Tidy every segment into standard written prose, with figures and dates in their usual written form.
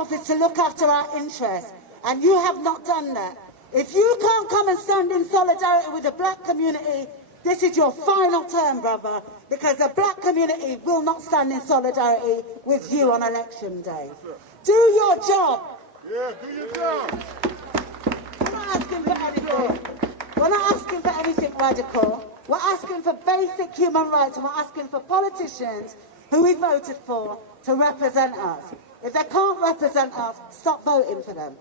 office to look after our interests, and you have not done that. If you can't come and stand in solidarity with the black community, this is your final term, brother, because the black community will not stand in solidarity with you on election day. Do your job. Yeah, do your job. We're not asking for anything. We're not asking for anything radical. We're asking for basic human rights, and we're asking for politicians who we voted for to represent us. If they can't represent us, stop voting for them.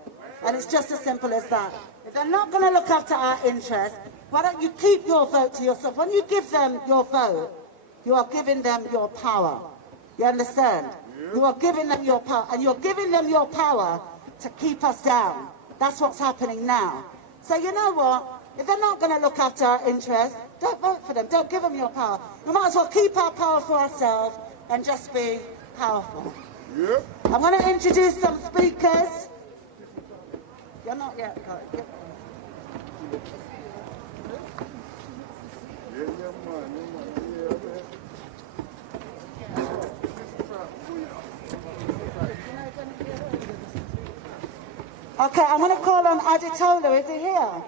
And it's just as simple as that. If they're not going to look after our interests, why don't you keep your vote to yourself? When you give them your vote, you are giving them your power. You understand? Yeah. You are giving them your power, and you're giving them your power to keep us down. That's what's happening now. So you know what? If they're not going to look after our interests, don't vote for them. Don't give them your power. We might as well keep our power for ourselves and just be powerful. Yeah. I'm going to introduce some speakers. You're not yet. Yeah. Okay, I'm going to call on Aditola. Is he here?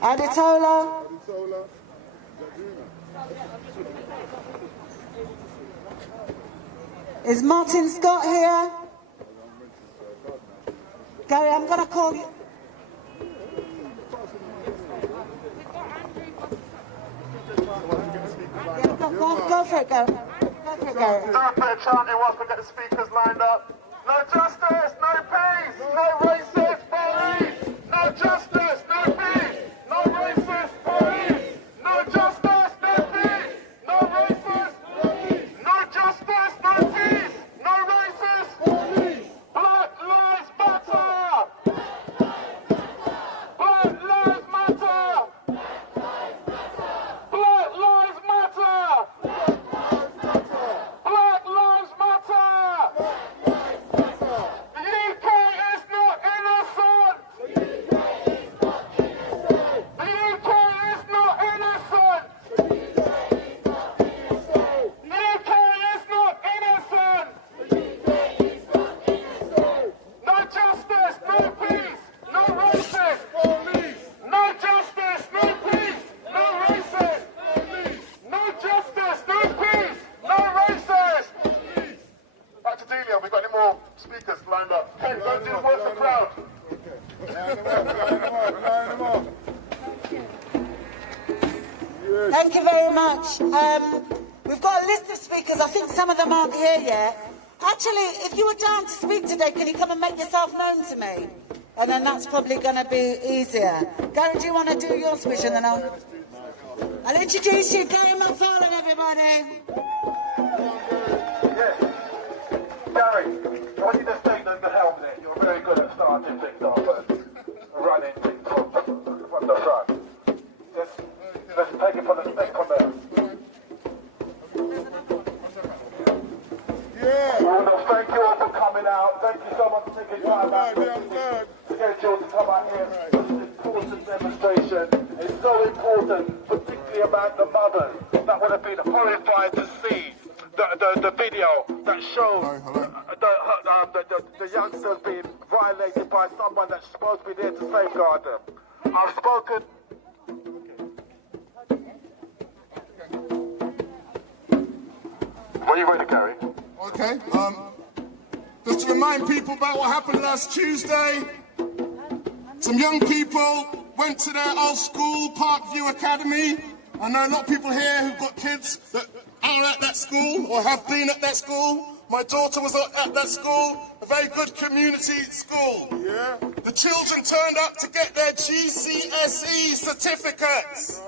Aditola? Is Martin Scott here? Gary, I'm going to call you. Go for it, go. Go for it, Gary. Don't put a chanting whilst we get the speakers lined up. No justice, no peace, no racist police. No justice, no peace, no racist police. No justice, no peace, no racist police. No justice, no peace, no racist police. Black lives matter. Black lives matter. Black lives matter. Black lives matter. The UK is not innocent. The UK is not innocent. The UK is not innocent. No justice, no peace, no racist police. No justice, no peace, no racist police. No justice, no peace, no racist police. Back to Delia, we got any more speakers lined up? Ken, go do work the crowd. Line them up. Thank you very much. We've got a list of speakers. I think some of them aren't here yet. Actually, if you were down to speak today, can you come and make yourself known to me? And then that's probably going to be easier. Gary, do you want to do your speech? And then I'll introduce you, Gary McFarlane, everybody. Yes. Gary, I want you to take the helm there. You're very good at starting things off and running things from the front. Just let's take it from the stick from there. Yeah. Well, thank you all for coming out. Thank you so much for taking time out to schedule to come out here. This important demonstration is so important, particularly about the mothers that would have been horrified to see the video that shows the youngsters being violated by someone that's supposed to be there to safeguard them. I've spoken. Are you ready, Gary? Okay. Just to remind people about what happened last Tuesday, some young people went to their old school, Parkview Academy. I know a lot of people here who've got kids that are at that school or have been at that school. My daughter was at that school, a very good community school. Yeah. The children turned up to get their GCSE certificates.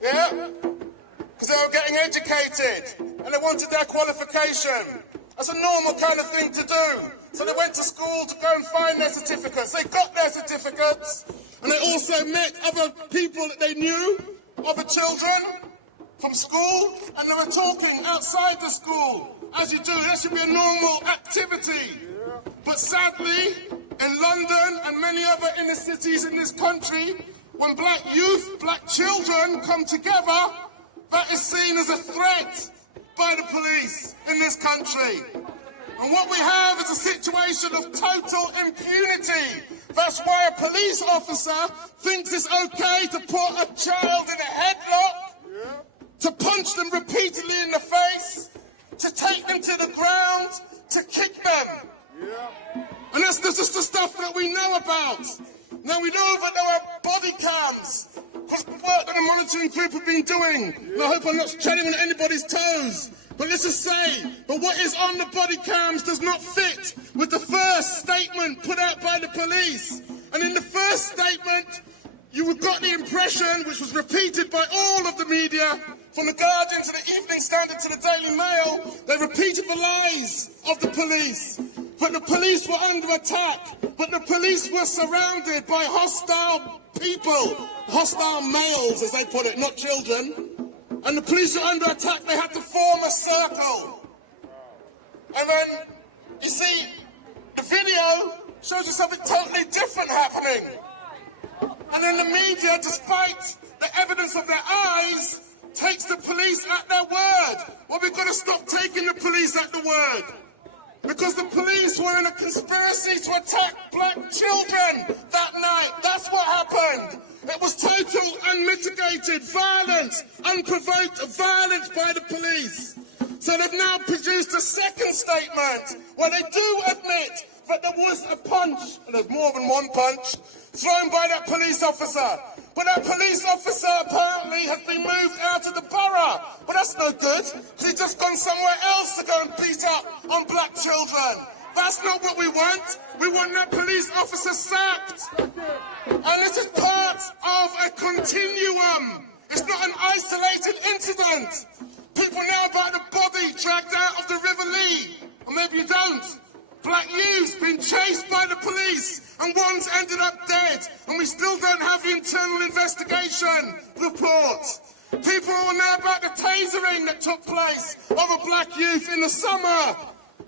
Yeah? Because they were getting educated and they wanted their qualification. That's a normal kind of thing to do. So they went to school to go and find their certificates. They got their certificates and they also met other people that they knew, other children from school, and they were talking outside the school. As you do, that should be a normal activity. But sadly, in London and many other inner cities in this country, when black youth, black children come together, that is seen as a threat. by the police in this country. And what we have is a situation of total impunity. That's why a police officer thinks it's okay to put a child in a headlock, to punch them repeatedly in the face, to take them to the ground, to kick them. And that's just the stuff that we know about. Now we know that there are body cams, because the work that the monitoring group have been doing. And I hope I'm not treading on anybody's toes. But let's just say, but what is on the body cams does not fit with the first statement put out by the police. And in the first statement, you got the impression, which was repeated by all of the media, from the Guardian to the Evening Standard to the Daily Mail, they repeated the lies of the police. But the police were under attack. But the police were surrounded by hostile people, hostile males, as they put it, not children. And the police were under attack. They had to form a circle. And then, you see, the video shows you something totally different happening. And then the media, despite the evidence of their eyes, takes the police at their word. Well, we've got to stop taking the police at the word. Because the police were in a conspiracy to attack black children that night. That's what happened. It was total, unmitigated violence, unprovoked violence by the police. So they've now produced a second statement where they do admit that there was a punch, and there's more than one punch, thrown by that police officer. But that police officer apparently has been moved out of the borough. But that's no good, because he's just gone somewhere else to go and beat up on black children. That's not what we want. We want that police officer sacked. And this is part of a continuum. It's not an isolated incident. People know about the body dragged out of the River Lee. Or maybe you don't. Black youths being chased by the police, and one's ended up dead, and we still don't have the internal investigation report. People will know about the tasering that took place of a black youth in the summer.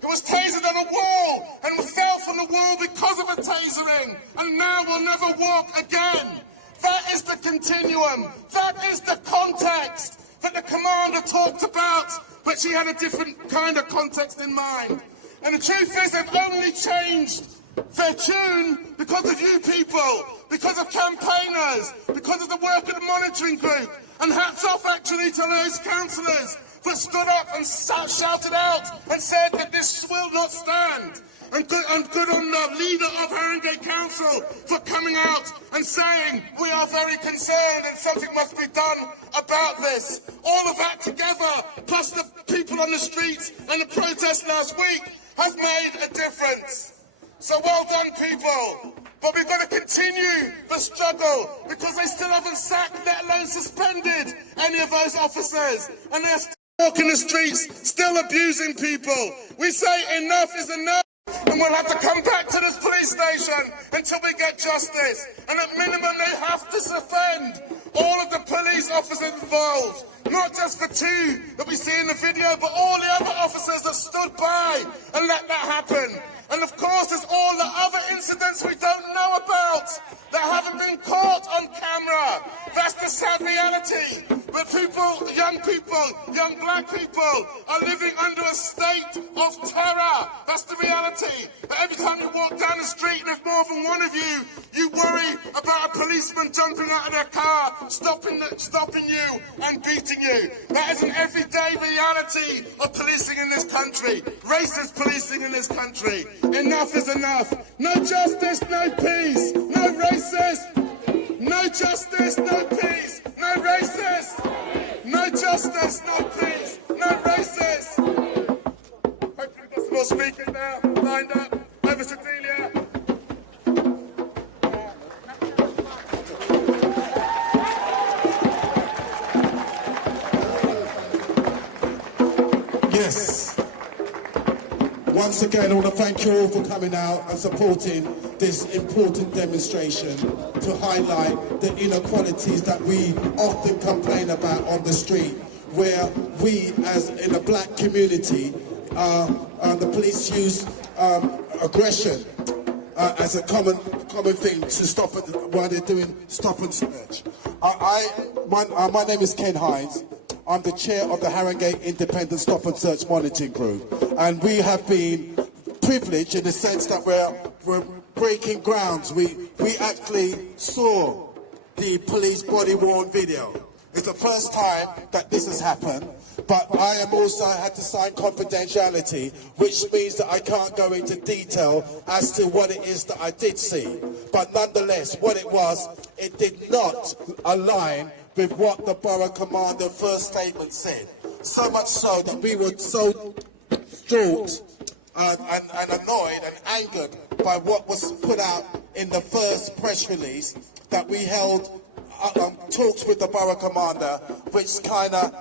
He was tasered on a wall and fell from the wall because of a tasering, and now will never walk again. That is the continuum. That is the context that the commander talked about, but she had a different kind of context in mind. And the truth is, they've only changed their tune because of you people, because of campaigners, because of the work of the monitoring group. And hats off, actually, to those councillors that stood up and shouted out and said that this will not stand. And good on the leader of Haringey Council for coming out and saying, we are very concerned and something must be done about this. All of that together, plus the people on the streets and the protests last week, has made a difference. So well done, people. But we've got to continue the struggle, because they still haven't sacked, let alone suspended, any of those officers. And they're still walking the streets, still abusing people. We say enough is enough. And we'll have to come back to this police station until we get justice. And at minimum, they have to suspend all of the police officers involved. Not just the two that we see in the video, but all the other officers that stood by and let that happen. And of course, there's all the other incidents we don't know about that haven't been caught on camera. That's the sad reality. But people, young black people, are living under a state of terror. That's the reality. But every time you walk down the street and there's more than one of you, you worry about a policeman jumping out of their car, stopping you and beating you. That is an everyday reality of policing in this country. Racist policing in this country. Enough is enough. No justice, no peace. No racist. No justice, no peace. No racist. No justice, no peace. No racist. Hopefully we've got some more speakers now lined up. Over to Delia. Yes. Once again, I want to thank you all for coming out and supporting this important demonstration to highlight the inequalities that we often complain about on the street, where we, as in a black community, the police use aggression as a common thing to stop while they're doing stop and search. My name is Hines. I'm the chair of the Harringay Independent Stop and Search Monitoring Group, and we have been privileged in the sense that we're breaking grounds. We actually saw the police body-worn video. It's the first time that this has happened, but I am also had to sign confidentiality, which means that I can't go into detail as to what it is that I did see. But nonetheless, what it was, it did not align with what the borough commander first statement said. So much so that we were so distraught and annoyed and angered by what was put out in the first press release that we held talks with the borough commander, which kind of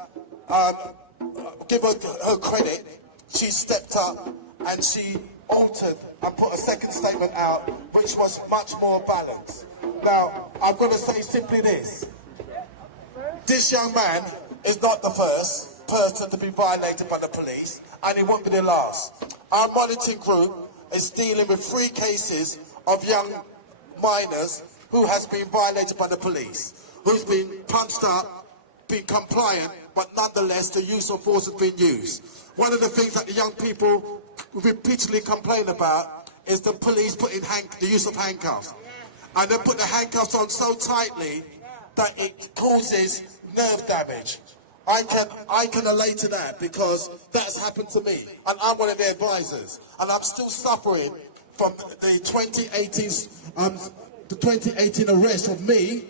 give her credit. She stepped up and she altered and put a second statement out, which was much more balanced. Now, I've got to say simply this. This young man is not the first person to be violated by the police, and he won't be the last. Our monitoring group is dealing with 3 cases of young minors who has been violated by the police, who's been punched up, been compliant, but nonetheless the use of force has been used. One of the things that the young people repeatedly complain about is the police putting the use of handcuffs. And they put the handcuffs on so tightly that it causes nerve damage. I can relate to that because that's happened to me, and I'm one of the advisors, and I'm still suffering from the 2018 arrest of me.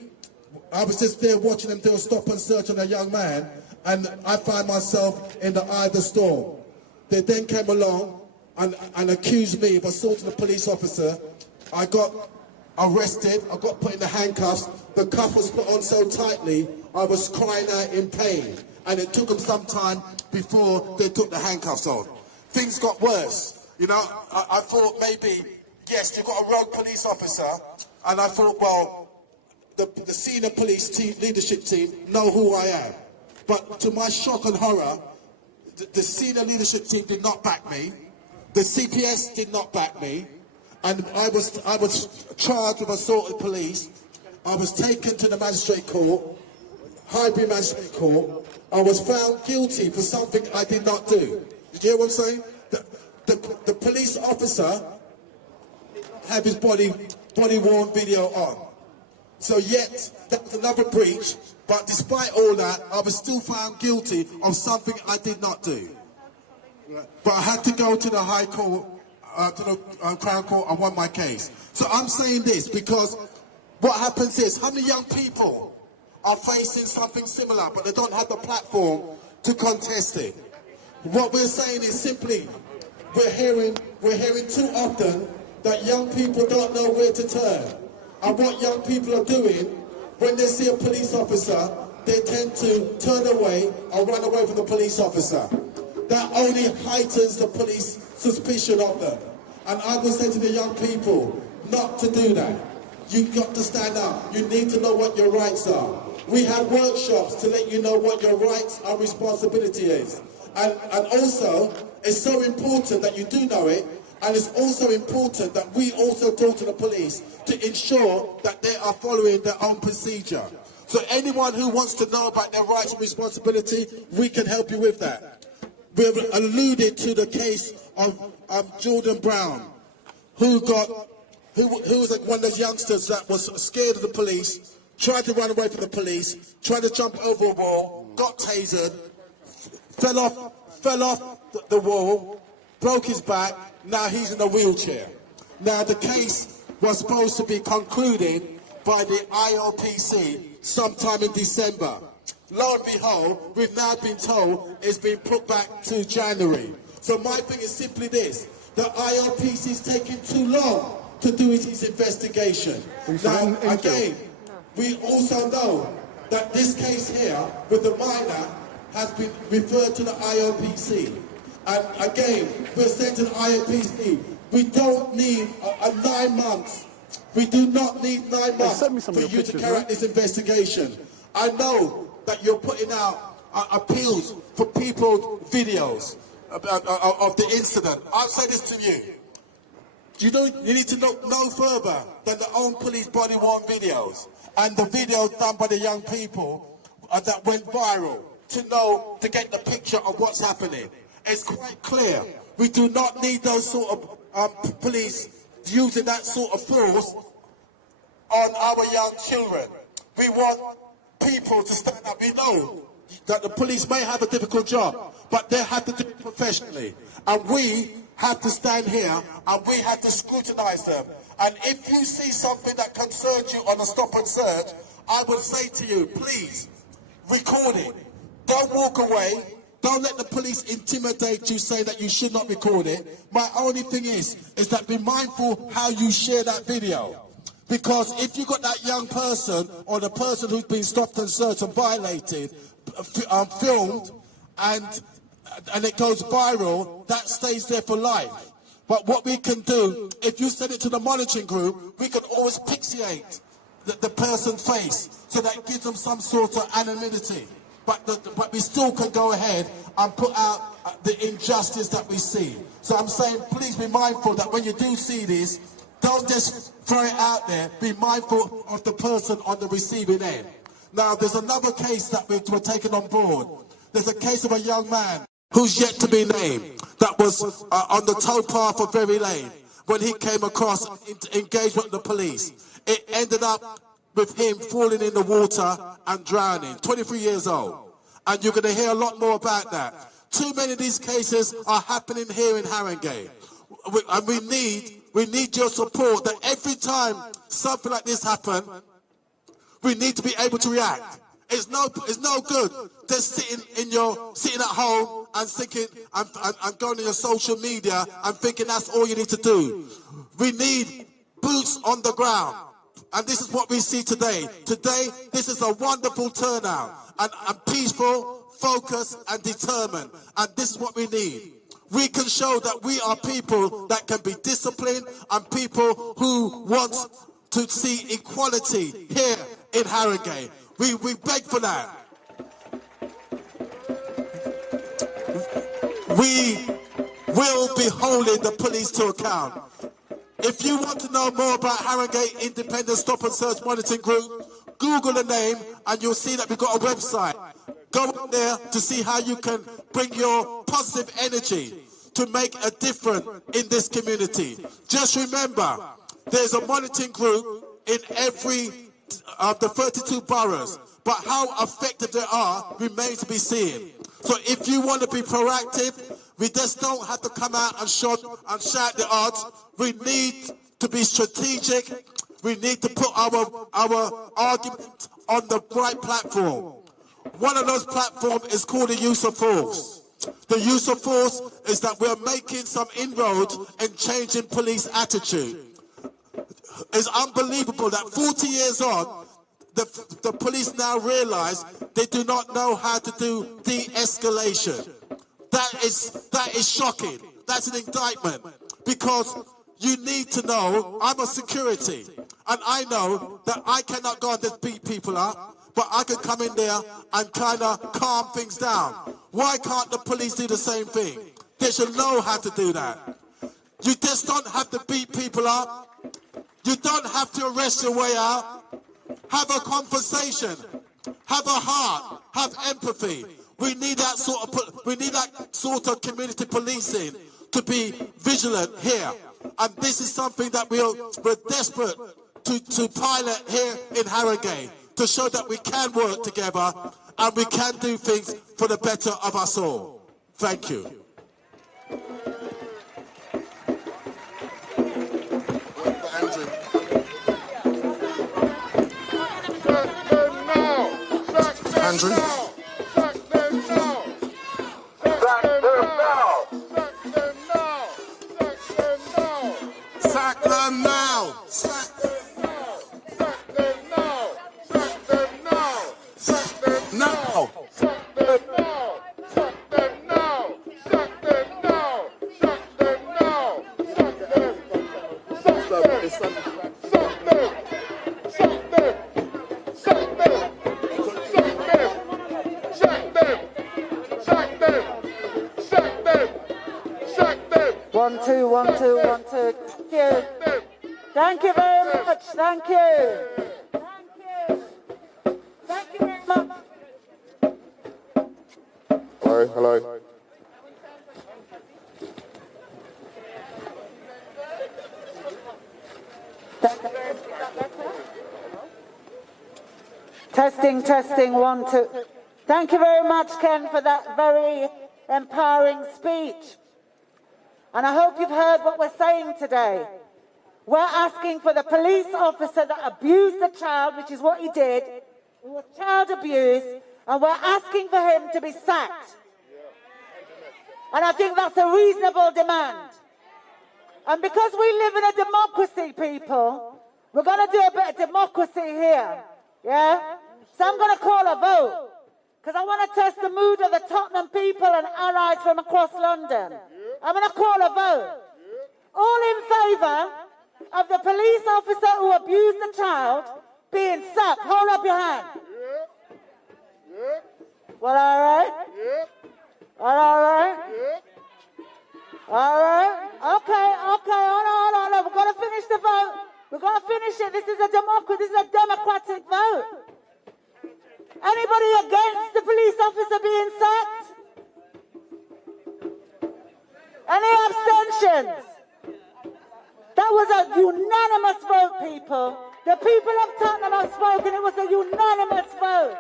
I was just there watching them do a stop and search on a young man, and I found myself in the eye of the storm. They then came along and accused me of assaulting a police officer. I got arrested, I got put in the handcuffs. The cuff was put on so tightly, I was crying out in pain. And it took them some time before they took the handcuffs on. Things got worse. You know, I thought maybe, yes, you've got a rogue police officer, and I thought, well, the senior police team, leadership team know who I am. But to my shock and horror, the senior leadership team did not back me. The CPS did not back me. And I was charged with assault of police. I was taken to the magistrate court, Highbury Magistrate Court. I was found guilty for something I did not do. Did you hear what I'm saying? The police officer had his body-worn video on. So yet, that was another breach, but despite all that, I was still found guilty of something I did not do. But I had to go to the High Court, to the Crown Court, and won my case. So I'm saying this because what happens is, how many young people are facing something similar, but they don't have the platform to contest it? What we're saying is simply, we're hearing too often that young people don't know where to turn. And what young people are doing, when they see a police officer, they tend to turn away or run away from the police officer. That only heightens the police suspicion of them. And I would say to the young people, not to do that. You've got to stand up. You need to know what your rights are. We have workshops to let you know what your rights and responsibility is. And also, it's so important that you do know it, and it's also important that we also talk to the police to ensure that they are following their own procedure. So anyone who wants to know about their rights and responsibility, we can help you with that. We've alluded to the case of Jordan Brown, who was one of those youngsters that was scared of the police, tried to run away from the police, tried to jump over a wall, got tasered, fell off the wall, broke his back. Now he's in a wheelchair. Now the case was supposed to be concluded by the ILPC sometime in December. Lo and behold, we've now been told it's been put back to January. So my thing is simply this: the ILPC is taking too long to do its investigation. Now again, we also know that this case here with the minor has been referred to the ILPC. And again, we're saying to the ILPC, we don't need 9 months. We do not need 9 months for you to carry out this investigation. I know that you're putting out appeals for people's videos of the incident. I'll say this to you. You need to look no further than the own police body-worn videos and the videos done by the young people that went viral. to know, to get the picture of what's happening. It's quite clear. We do not need those sort of police using that sort of force on our young children. We want people to stand up. We know that the police may have a difficult job, but they have to do it professionally. And we have to stand here and we have to scrutinise them. And if you see something that concerns you on a stop and search, I would say to you, please, record it. Don't walk away. Don't let the police intimidate you, say that you should not record it. My only thing is that be mindful how you share that video. Because if you got that young person or the person who's been stopped and searched and violated, filmed, and it goes viral, that stays there for life. But what we can do, if you send it to the monitoring group, we can always pixelate the person's face, so that gives them some sort of anonymity. But we still can go ahead and put out the injustice that we see. So I'm saying, please be mindful that when you do see this, don't just throw it out there. Be mindful of the person on the receiving end. Now, there's another case that we're taking on board. There's a case of a young man who's yet to be named that was on the towpath of Berry Lane when he came across engagement with the police. It ended up with him falling in the water and drowning, 23 years old. And you're going to hear a lot more about that. Too many of these cases are happening here in Haringey. And we need your support, that every time something like this happens, we need to be able to react. It's no good just sitting at home and thinking and going to your social media and thinking that's all you need to do. We need boots on the ground. And this is what we see today. Today, this is a wonderful turnout. And peaceful, focused, and determined. And this is what we need. We can show that we are people that can be disciplined and people who want to see equality here in Haringey. We beg for that. We will be holding the police to account. If you want to know more about Haringey Independent Stop and Search Monitoring Group, Google the name and you'll see that we've got a website. Go on there to see how you can bring your positive energy to make a difference in this community. Just remember, there's a monitoring group in every of the 32 boroughs, but how effective they are remains to be seen. So if you want to be proactive, we just don't have to come out and shout the odds. We need to be strategic. We need to put our argument on the right platform. One of those platforms is called the use of force. The use of force is that we're making some inroads in changing police attitude. It's unbelievable that 40 years on, the police now realise they do not know how to do de-escalation. That is shocking. That's an indictment. Because you need to know, I'm a security, and I know that I cannot go and just beat people up, but I can come in there and kind of calm things down. Why can't the police do the same thing? They should know how to do that. You just don't have to beat people up. You don't have to arrest your way out. Have a conversation. Have a heart. Have empathy. We need that sort of community policing to be vigilant here. And this is something that we're desperate to pilot here in Haringey, to show that we can work together and we can do things for the better of us all. Thank you. Andrew. Andrew. Sack them now. Now. One, two, one, two, one, two. Thank you. Thank you very much. Thank you. Thank you. Thank you very much. Hello. Testing, testing, 1, 2. Thank you very much, Ken, for that very empowering speech. And I hope you've heard what we're saying today. We're asking for the police officer that abused the child, which is what he did. It was child abuse, and we're asking for him to be sacked. And I think that's a reasonable demand. And because we live in a democracy, people, we're going to do a bit of democracy here. Yeah? So I'm going to call a vote. Because I want to test the mood of the Tottenham people and allies from across London. I'm going to call a vote. All in favour of the police officer who abused the child being sacked. Hold up your hand. Well, all right? All right? All right? Okay, hold on. We've got to finish the vote. We've got to finish it. This is a democracy. This is a democratic vote. Anybody against the police officer being sacked? Any abstentions? That was a unanimous vote, people. The people of Tottenham have spoken. It was a unanimous vote.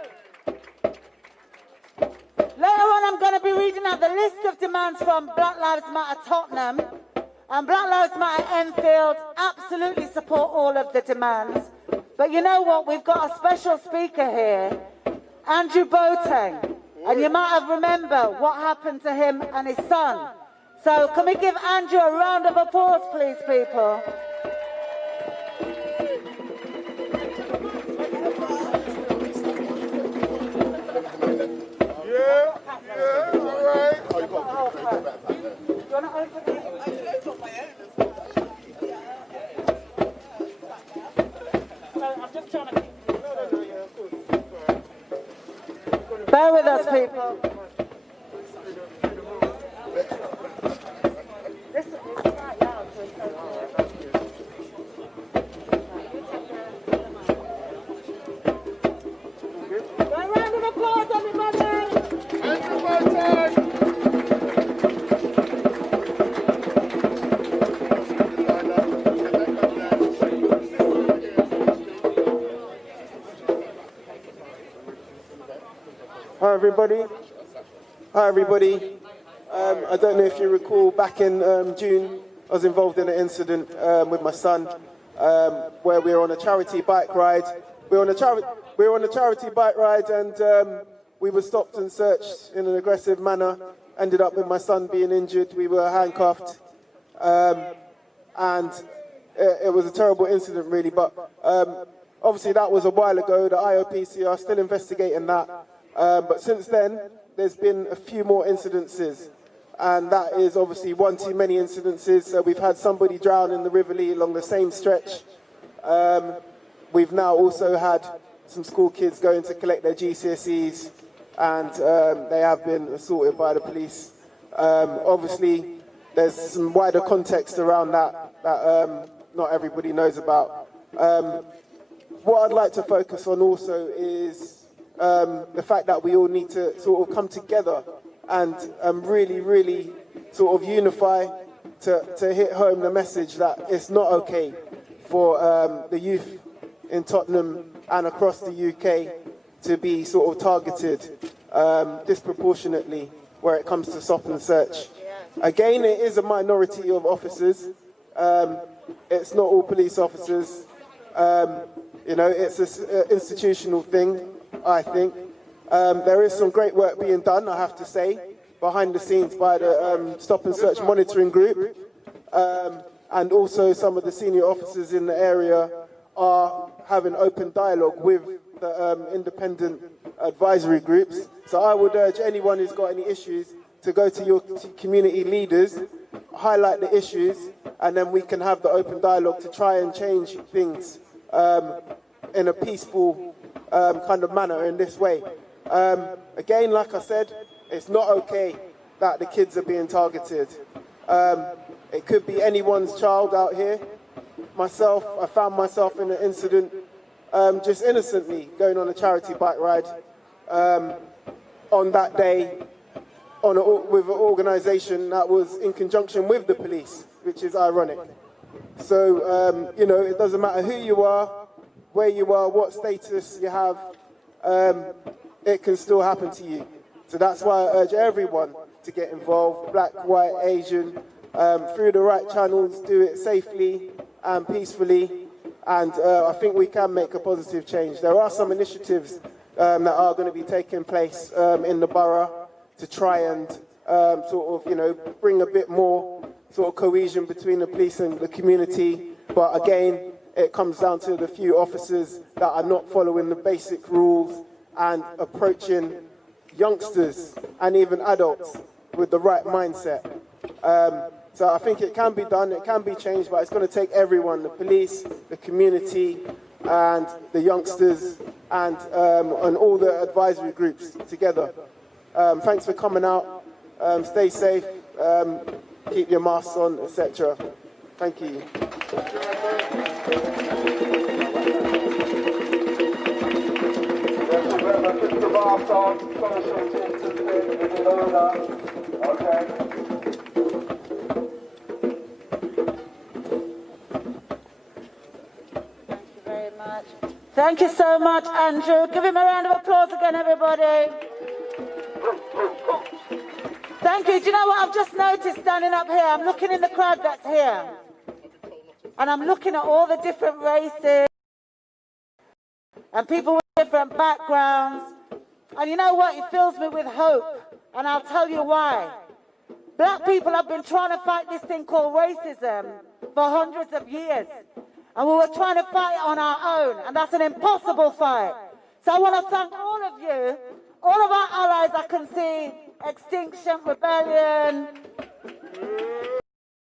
Later on, I'm going to be reading out the list of demands from Black Lives Matter Tottenham. And Black Lives Matter Enfield absolutely support all of the demands. But you know what? We've got a special speaker here, Andrew Boateng. And you might have remembered what happened to him and his son. So can we give Andrew a round of applause, please, people? All right. Do you want to open it? I'm just trying to... Bear with us, people. This is quite loud, so it's okay. A round of applause, everybody! Hi everybody. I don't know if you recall, back in June, I was involved in an incident with my son where we were on a charity bike ride. We were on a charity bike ride and we were stopped and searched in an aggressive manner. Ended up with my son being injured. We were handcuffed, and it was a terrible incident, really. But obviously that was a while ago. The IOPC are still investigating that. But since then, there's been a few more incidences, and that is obviously one too many incidences. So we've had somebody drown in the River Lee along the same stretch. We've now also had some school kids going to collect their GCSEs, and they have been assaulted by the police. Obviously, there's some wider context around that not everybody knows about. What I'd like to focus on also is the fact that we all need to sort of come together and really sort of unify to hit home the message that it's not okay for the youth in Tottenham and across the UK to be sort of targeted disproportionately where it comes to stop and search. Again, it is a minority of officers. It's not all police officers. You know, it's an institutional thing, I think. There is some great work being done, I have to say, behind the scenes by the Stop and Search Monitoring Group. And also some of the senior officers in the area are having open dialogue with the independent advisory groups. So I would urge anyone who's got any issues to go to your community leaders, highlight the issues, and then we can have the open dialogue to try and change things in a peaceful kind of manner in this way. Again, like I said, it's not okay that the kids are being targeted. It could be anyone's child out here. Myself, I found myself in an incident just innocently going on a charity bike ride. On that day, with an organisation that was in conjunction with the police, which is ironic. So, you know, it doesn't matter who you are, where you are, what status you have, it can still happen to you. So that's why I urge everyone to get involved, black, white, Asian, through the right channels, do it safely and peacefully, and I think we can make a positive change. There are some initiatives that are going to be taking place in the borough to try and sort of, you know, bring a bit more sort of cohesion between the police and the community. But again, it comes down to the few officers that are not following the basic rules and approaching youngsters and even adults with the right mindset. So I think it can be done, it can be changed, but it's going to take everyone, the police, the community, and the youngsters, and all the advisory groups together. Thanks for coming out. Stay safe, keep your masks on, etc. Thank you. Thank you so much, Andrew. Give him a round of applause again, everybody. Thank you. Do you know what I've just noticed standing up here? I'm looking in the crowd that's here. And I'm looking at all the different races and people with different backgrounds. And you know what? It fills me with hope. And I'll tell you why. Black people have been trying to fight this thing called racism for hundreds of years. And we were trying to fight on our own, and that's an impossible fight. So I want to thank all of you, all of our allies. I can see Extinction Rebellion,